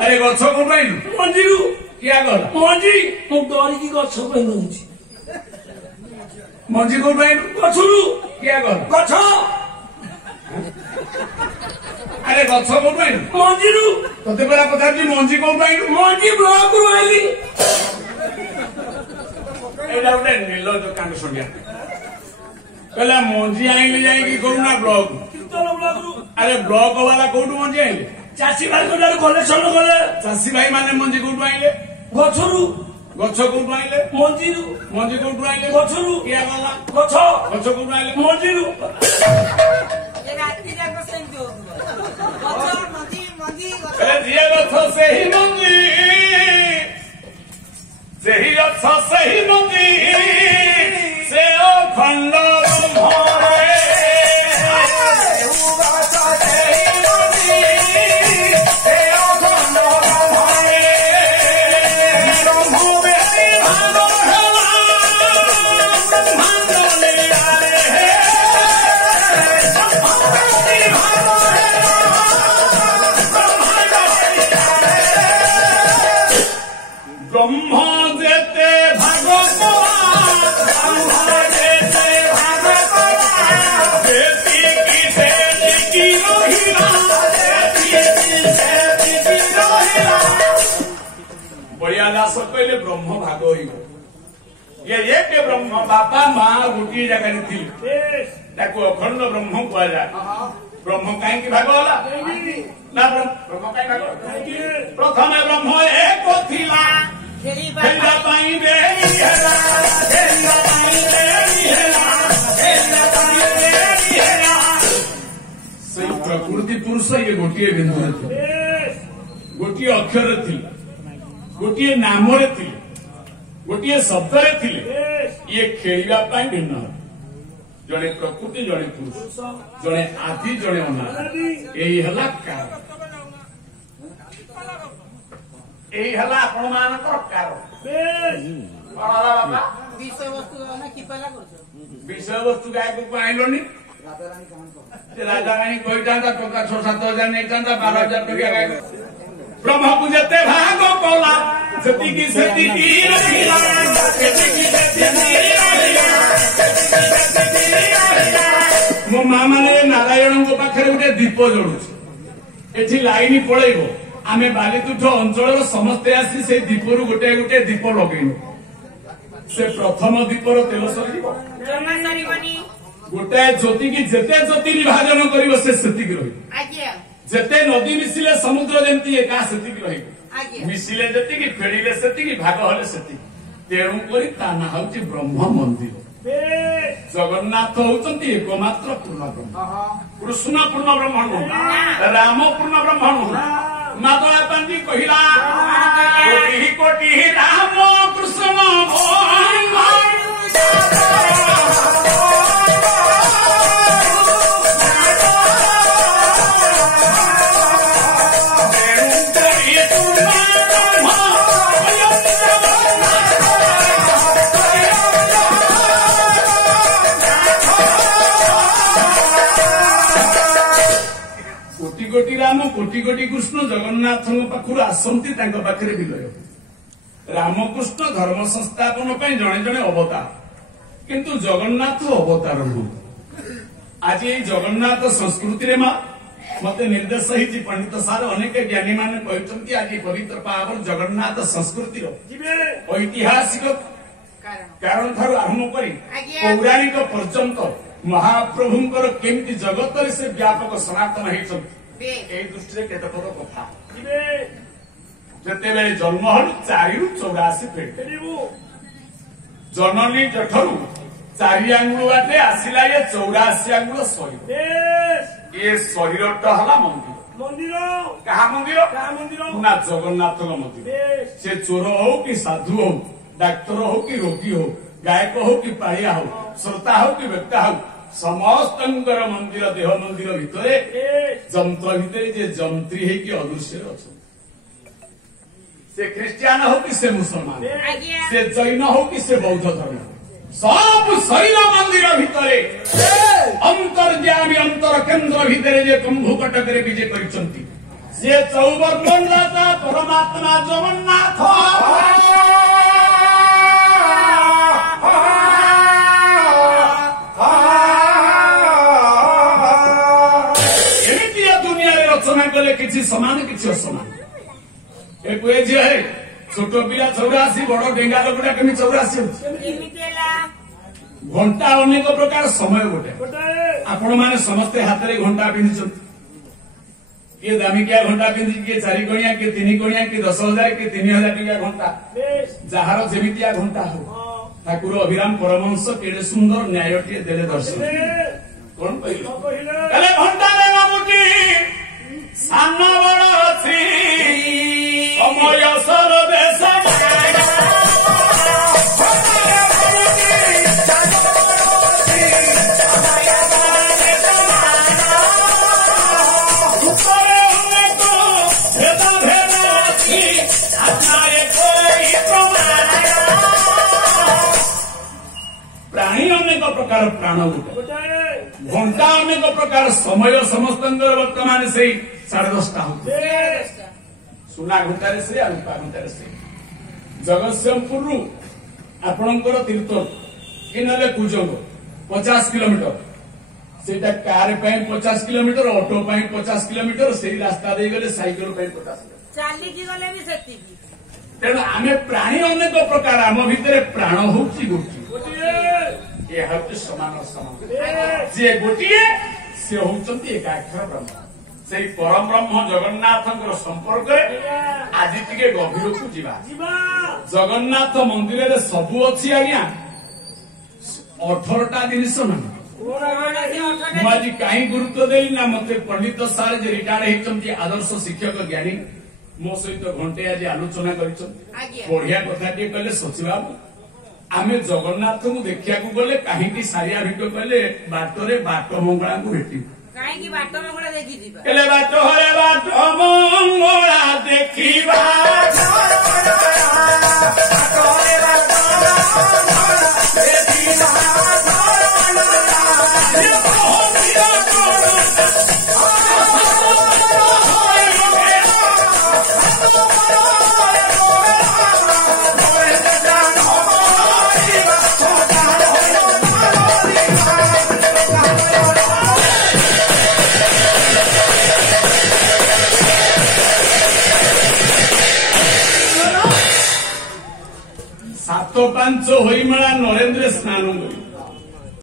अरे गछ को पाइलु मंजी क्या गला मंजी मु डरिकी गछ पे नउछि मंजी को पाइलु गछरु क्या गला गछ अरे गछ को पाइलु मंजीरु तते परा पचारती मंजी को पाइलु मंजी ब्लॉक रु आइली एडा उठे नेलो तो कांड सोनिया कहला मंजी आइले जाई की करूना ब्लॉक कीर्तन ब्लॉक रु अरे ब्लॉक वाला कोठु मंजी आइले चासी भाई को कलेक्शन गले चासी भाई माने मंजी कोठु आइले गछरु गछ कोठु आइले मंजीरु मंजी कोठु आइले गछरु क्या गला गछ गछ कोठु आइले मंजीरु ये रात्रि जाको सेंट हो गछ मंजी अरे जिए गछ सेही मंजी सेही गछ सेही मंजी से अखंड ब्रह्मरे ब्रह्म जेते बढ़िया दास कहले ब्रह्म भाग ये एक ब्रह्म बापा माँ गोटे जगह थी अखंड ब्रह्म कह जाए ब्रह्म कहीं भाग होला ना ब्रह्म कहीं भाग प्रथम ब्रह्म एक थिला खेलिया पाई देवी हेला खेलिया पाई देवी हेला खेलिया पाई देवी हेला से प्रकृति पुरुष ये गोटे बिंदु गोटे अक्षर थी गोटे नाम थी गोटे शब्द थी ये खेलिया भिन्न जड़े प्रकृति जड़े पुरुष जड़े आदि जड़े अनादि यही है कारण यही है आपण मान विषय वस्तु कि विषय वस्तु गायक आईलनि राजा राणी कही था 6-7 हजार नहीं था 12,000 टका गायक ब्रह्म को जिते भाग कला जतिकी सेतिकी रहिला जतिकी सेतिकी रहिला मो मां माने नारायण को पाखरे गोटे दीप जळुछ एठी लाइन पळेइबो आमे बालीतुठ अंचल समस्ते आसी से दीपरु गोटे गोटे दीप लगेइनु से प्रथम दीपर तेल सरीबो जमा सरीबनी गोटे ज्योति की जेते ज्योति विभाजन करिवो से सेतिकी रहि आज्ञा जेते नदी मिसिले समुद्र जेमती एका सेतिकी रहि आज्ञा मिसिले जेतिकी फेडिले सेतिकी भाग हले सेतिकी तेणु करी ता ना होची ब्रह्म मंदिर जगन्नाथ होचंती एकमात्र पूर्ण ब्रह्म कृष्ण पूर्ण ब्रह्म नु राम पूर्ण ब्रह्म नु माधवा पांडी कहिला कोटि कोटि राम कृष्ण कोटि राम कोटि कोटि कृष्ण जगन्नाथ पाखु आसंती पाखे विलय रामकृष्ण धर्म संस्थापन जड़े जड़े अवतार किंतु जगन्नाथ अवतार नु आज ये जगन्नाथ संस्कृति में मत निर्देश ही पंडित सार अनेक ज्ञानी मान कहते आज पवित्र पावन जगन्नाथ संस्कृति ऐतिहासिक कारण ठार आरंभ कर पौराणिक पर्यंत महाप्रभुंकर केमती जगत से व्यापक सनातन होती दृष्टि केत पद कथा जिते जन्म हल 4-84 फीट जननी जठरू 4 आंगुल बाटे आसला ये 84 आंगुल शरीर ये शरीर है मंदिर क्या मंदिर ना जगन्नाथ मंदिर से चोर हो कि साधु हो डाक्तर हो कि रोगी हो गायक हो कि पाड़िया हो श्रोता हो कि व्यक्ता हो समस्त मंदिर देह मंदिर भितर जंत्र भितर जे जंत्री है कि अदृश्य अच्छा से ख्रिस्टियान हो कि से मुसलमान से जैन हो कि से बौद्ध धर्म सब शरीर मंदिर भितर अंतर्यामी अंतर केन्द्र भितर जे कुंभ कटक विजय कर 54 राजा ପରମାତ୍ମା ଜଗନ୍ନାଥ ଏମିତିଆ ଦୁନିଆରେ ରଚନା କଲେ କିଛି ସମାନ କିଛି ଅସମାନ। ଏ କୁହେ ଝିଅ ହେ ଛୋଟ ପିଲା 84 ବଡ ଡେଙ୍ଗା ଲୋକଟା କେମିତି 84 ହଉଛି? କେମିତି ହେଲା? ଘଣ୍ଟା ଅନେକ ପ୍ରକାର ସମୟ ଗୋଟେ। ଆପଣ ମାନେ ସମସ୍ତେ ହାତରେ ଘଣ୍ଟା ପିନ୍ଧିଛନ୍ତି। କିଏ ଦାମିକିଆ ଘଣ୍ଟା ପିନ୍ଧି କିଏ 4 କଣିଆ କିଏ 3 କଣିଆ କିଏ 10,000 କିଏ 3,000 ଟଙ୍କା ଘଣ୍ଟା। ଯାହାର ଯେମିତିଆ ଘଣ୍ଟା ହଉ ଠାକୁର ଅଭିରାମ ପରମହଂସ କେଡେ ସୁନ୍ଦର ନ୍ୟାୟଟିଏ ଦେଲେ ଦର୍ଶନ। କଣ କହିଲେ? ହେଲେ ଘଣ୍ଟାରେ ମାମୁଟି ସାନ ବଡ ଅଛି ସମୟ ସରଦେଶ ପ୍ରାଣୀ ଅନେକ ପ୍ରକାର ପ୍ରାଣ ଗୋଟେ ଘଣ୍ଟା ଅନେକ ପ୍ରକାର ସମୟ ସମସ୍ତଙ୍କର ବର୍ତ୍ତମାନ ସେଇ 10:30 ହଉଛି। ସୁନା ଘଣ୍ଟାରେ ସେ ଆଉ ରୂପା ଘଣ୍ଟାରେ ସେ। ଜଗତସିଂହପୁରରୁ ଆପଣଙ୍କର ତୀର୍ଥଲ କି ନହେଲେ କୁଜଙ୍ଗ 50 କିଲୋମିଟର ସେଇଟା କାର ପାଇଁ 50 କିଲୋମିଟର ଅଟୋ ପାଇଁ 50 କିଲୋମିଟର ସେଇ ରାସ୍ତା ଦେଇଗଲେ ସାଇକେଲ ପାଇଁ 50 କିଲୋମିଟର ଚାଲିକି ଗଲେ ବି ସେତିକି। ତେଣୁ ଆମେ ପ୍ରାଣୀ ଅନେକ ପ୍ରକାର ଆମ ଭିତରେ ପ୍ରାଣ ହଉଛି ଗୋଟିଏ ଏ ହଉଛି ସମାନ ସମାନ ଯିଏ ଗୋଟିଏ ସେ ହଉଛନ୍ତି ଏକାକ୍ଷର ବ୍ରହ୍ମ। ସେଇ ପରମ ବ୍ରହ୍ମ ଜଗନ୍ନାଥଙ୍କର ସମ୍ପର୍କରେ ଆଜି ଟିକେ ଗଭୀରକୁ ଯିବା। ଜଗନ୍ନାଥ ମନ୍ଦିରରେ ସବୁ ଅଛି ଆଜ୍ଞା 18ଟା ଜିନିଷ ନାହିଁ। ମୁଁ ଆଜି କାହିଁ ଗୁରୁତ୍ୱ ଦେଲି ନା ମତେ ପଣ୍ଡିତ ସାର୍ ଯେ ରିଟାୟାର୍ଡ ହେଇଛନ୍ତି ଆଦର୍ଶ ଶିକ୍ଷକ ଜ୍ଞାନୀ ମୋ ସହିତ ଘଣ୍ଟେ ଆଜି ଆଲୋଚନା କରିଛନ୍ତି। ବଢିଆ କଥାଟିଏ କହିଲେ ସଚିବାବୁ ଆମେ ଜଗନ୍ନାଥଙ୍କୁ ଦେଖିବାକୁ ଗଲେ କାହିଁକି ସାରିଆ ଭିଟ କହିଲେ ବାଟରେ ବାଟ ମଙ୍ଗଳାଙ୍କୁ ଭେଟିବୁ। କାହିଁକି ବାଟ ମଙ୍ଗଳା ଦେଖିଯିବା? ହେଲେ ବାଟ ହରେ ବାଟ ମଙ୍ଗଳା ଦେଖିବା ସାତ ପାଞ୍ଚ ହୋଇମଳା ନରେନ୍ଦ୍ର ସ୍ନାନ କରି